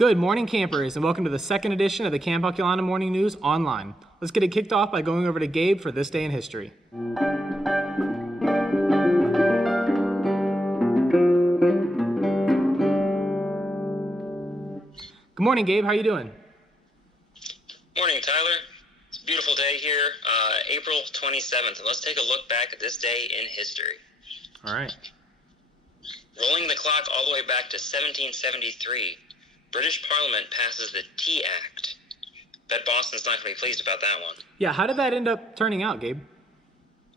Good morning, campers, and welcome to the second edition of the Camp Alkulana Morning News online. Let's get it kicked off by going over to Gabe for this day in history. Good morning, Gabe. How are you doing? Morning, Tyler. It's a beautiful day here, April 27th, and let's take a look back at this day in history. All right. Rolling the clock all the way back to 1773, British Parliament passes the Tea Act. Bet Boston's not going to be pleased about that one. Yeah, how did that end up turning out, Gabe?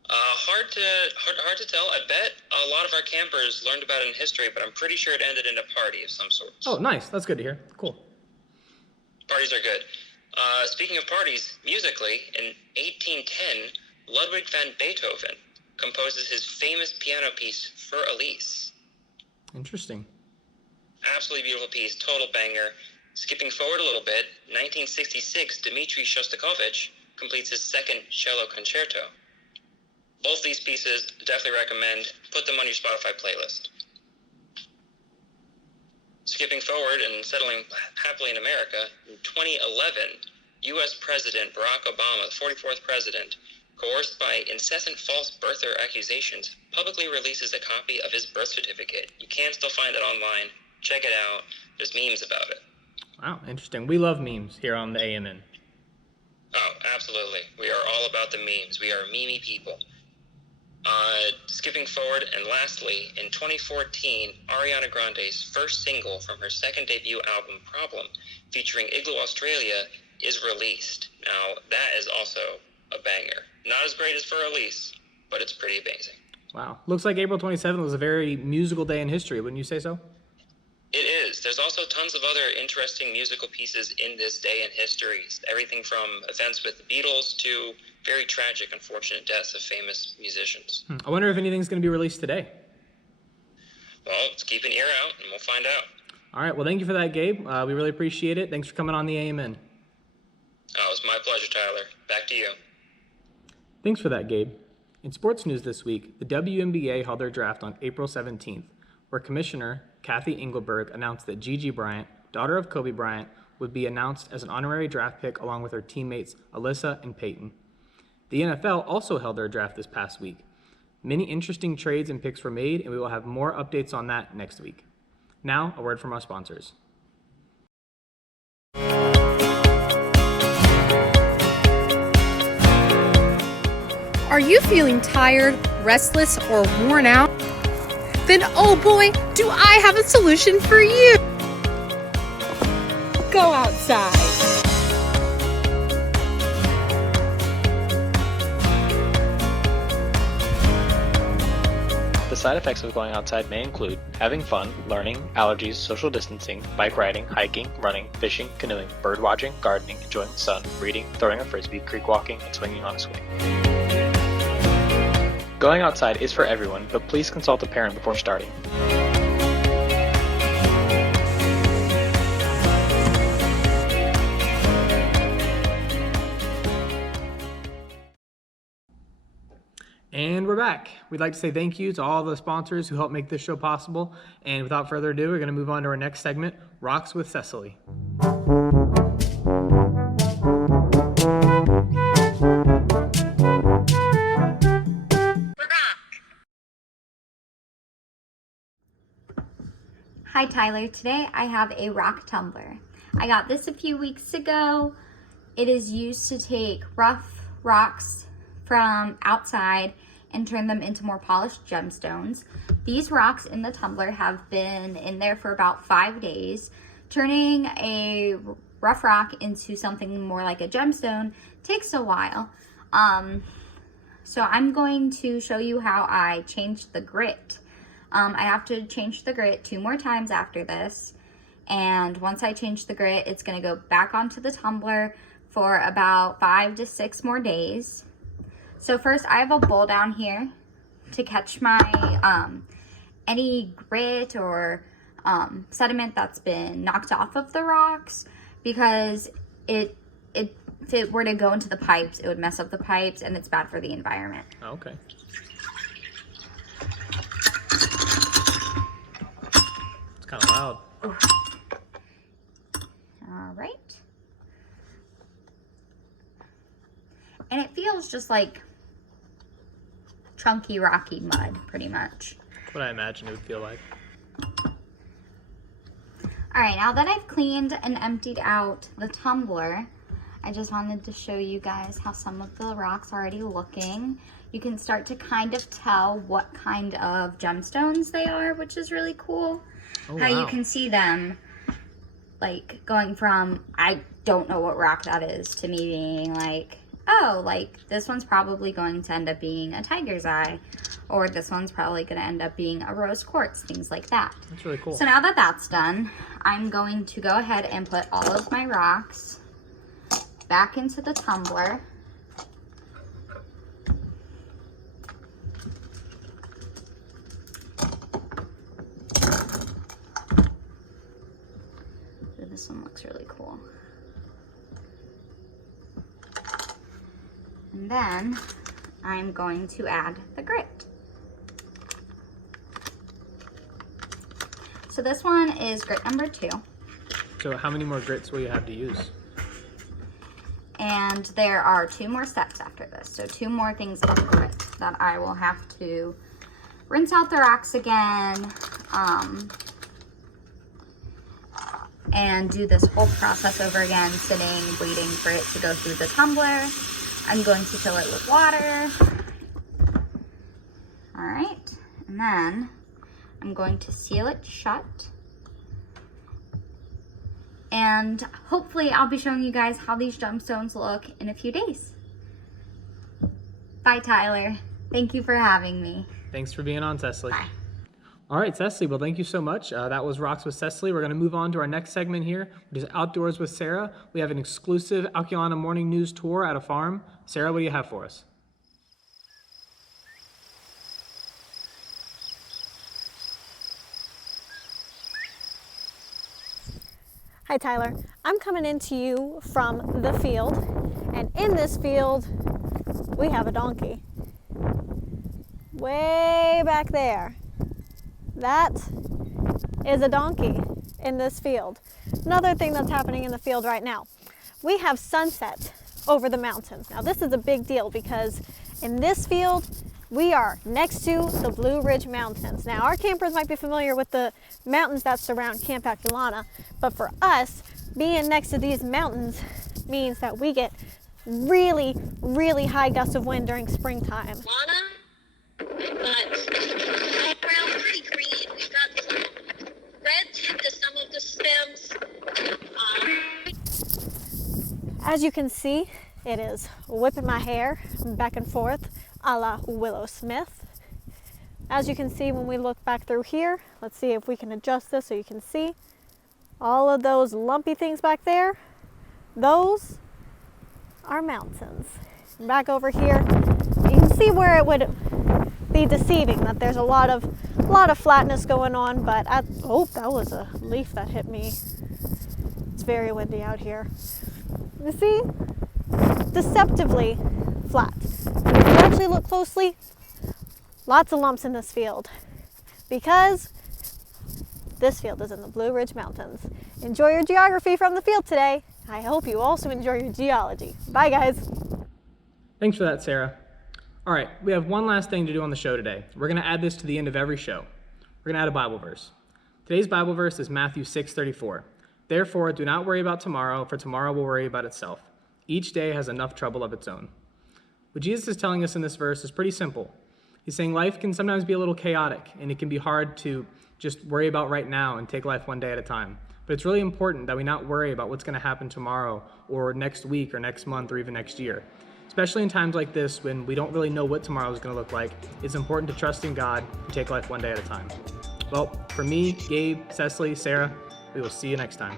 Hard to tell. I bet a lot of our campers learned about it in history, but I'm pretty sure it ended in a party of some sort. Oh, nice. That's good to hear. Cool. Parties are good. Speaking of parties, musically, in 1810, Ludwig van Beethoven composes his famous piano piece, For Elise. Interesting. Absolutely beautiful piece, total banger. Skipping forward a little bit, 1966, Dmitri Shostakovich completes his second cello concerto. Both these pieces, definitely recommend. Put them on your Spotify playlist. Skipping forward and settling happily in America, in 2011, U.S. President Barack Obama, the 44th president, coerced by incessant false birther accusations, publicly releases a copy of his birth certificate. You can still find it online. Check it out. There's memes about it. Wow, interesting. We love memes here on the AMN. Oh, absolutely. We are all about the memes. We are memey people. Skipping forward, and lastly, in 2014, Ariana Grande's first single from her second debut album, Problem, featuring Igloo Australia, is released. Now, that is also a banger. Not as great as For Elise, but it's pretty amazing. Wow. Looks like April 27th was a very musical day in history, wouldn't you say so? It is. There's also tons of other interesting musical pieces in this day in history. Everything from events with the Beatles to very tragic, unfortunate deaths of famous musicians. I wonder if anything's going to be released today. Well, let's keep an ear out and we'll find out. All right. Well, thank you for that, Gabe. We really appreciate it. Thanks for coming on the AMN. Oh, it's my pleasure, Tyler. Back to you. Thanks for that, Gabe. In sports news this week, the WNBA held their draft on April 17th, where Commissioner Kathy Engelberg announced that Gigi Bryant, daughter of Kobe Bryant, would be announced as an honorary draft pick along with her teammates Alyssa and Peyton. The NFL also held their draft this past week. Many interesting trades and picks were made, and we will have more updates on that next week. Now, a word from our sponsors. Are you feeling tired, restless, or worn out? Then, oh boy, do I have a solution for you! Go outside. The side effects of going outside may include having fun, learning, allergies, social distancing, bike riding, hiking, running, fishing, canoeing, bird watching, gardening, enjoying the sun, reading, throwing a frisbee, creek walking, and swinging on a swing. Going outside is for everyone, but please consult a parent before starting. And we're back. We'd like to say thank you to all the sponsors who helped make this show possible. And without further ado, we're going to move on to our next segment, Rocks with Cecily. Hi Tyler, today I have a rock tumbler. I got this a few weeks ago. It is used to take rough rocks from outside and turn them into more polished gemstones. These rocks in the tumbler have been in there for about 5 days. Turning a rough rock into something more like a gemstone takes a while. So I'm going to show you how I changed the grit. I have to change the grit 2 more times after this. And once I change the grit, it's going to go back onto the tumbler for about 5 to 6 more days. So first I have a bowl down here to catch my any grit or sediment that's been knocked off of the rocks, because if it were to go into the pipes, it would mess up the pipes and it's bad for the environment. Okay. It's kind of loud. it feels just like chunky, rocky mud, pretty much. That's what I imagine it would feel like. All right, now that I've cleaned and emptied out the tumbler, I just wanted to show you guys how some of the rocks are already looking. You can start to kind of tell what kind of gemstones they are, which is really cool. Oh, how you wow. can see them like going from, I don't know what rock that is, to me being like, oh, like this one's probably going to end up being a tiger's eye, or this one's probably going to end up being a rose quartz, things like that. That's really cool. So now that that's done, I'm going to go ahead and put all of my rocks back into the tumbler. Ooh, this one looks really cool. And then I'm going to add the grit. So this one is grit number 2. So how many more grits will you have to use? And there are 2 more steps after this. So 2 more things of grit that I will have to rinse out the rocks again, and do this whole process over again, sitting, waiting for it to go through the tumbler. I'm going to fill it with water. All right, and then I'm going to seal it shut. And hopefully I'll be showing you guys how these gemstones look in a few days. Bye, Tyler. Thank you for having me. Thanks for being on, Cecily. Bye. All right, Cecily, well, thank you so much. That was Rocks with Cecily. We're going to move on to our next segment here, which is Outdoors with Sarah. We have an exclusive Alkulana morning news tour at a farm. Sarah, what do you have for us? Hi Tyler, I'm coming into you from the field, and in this field we have a donkey. Way back there, that is a donkey in this field. Another thing that's happening in the field right now, we have sunset over the mountains. Now this is a big deal because in this field we are next to the Blue Ridge Mountains. Now our campers might be familiar with the mountains that surround Camp Alkulana, but for us, being next to these mountains means that we get really, really high gusts of wind during springtime. But brown, pretty green. We've got some red tip to some of the stems. As you can see, it is whipping my hair back and forth a la Willow Smith. As you can see when we look back through here, let's see if we can adjust this so you can see all of those lumpy things back there. Those are mountains. Back over here, you can see where it would be deceiving that there's a lot of flatness going on, but oh, that was a leaf that hit me. It's very windy out here. You see? Deceptively flat. And if you actually look closely, lots of lumps in this field because this field is in the Blue Ridge Mountains. Enjoy your geography from the field today. I hope you also enjoy your geology. Bye guys. Thanks for that, Sarah. All right, we have one last thing to do on the show today. We're going to add this to the end of every show. We're going to add a Bible verse. Today's Bible verse is Matthew 6:34. Therefore, do not worry about tomorrow, for tomorrow will worry about itself. Each day has enough trouble of its own. What Jesus is telling us in this verse is pretty simple. He's saying life can sometimes be a little chaotic, and it can be hard to just worry about right now and take life one day at a time. But it's really important that we not worry about what's going to happen tomorrow or next week or next month or even next year. Especially in times like this when we don't really know what tomorrow is going to look like, it's important to trust in God and take life one day at a time. Well, for me, Gabe, Cecily, Sarah, we will see you next time.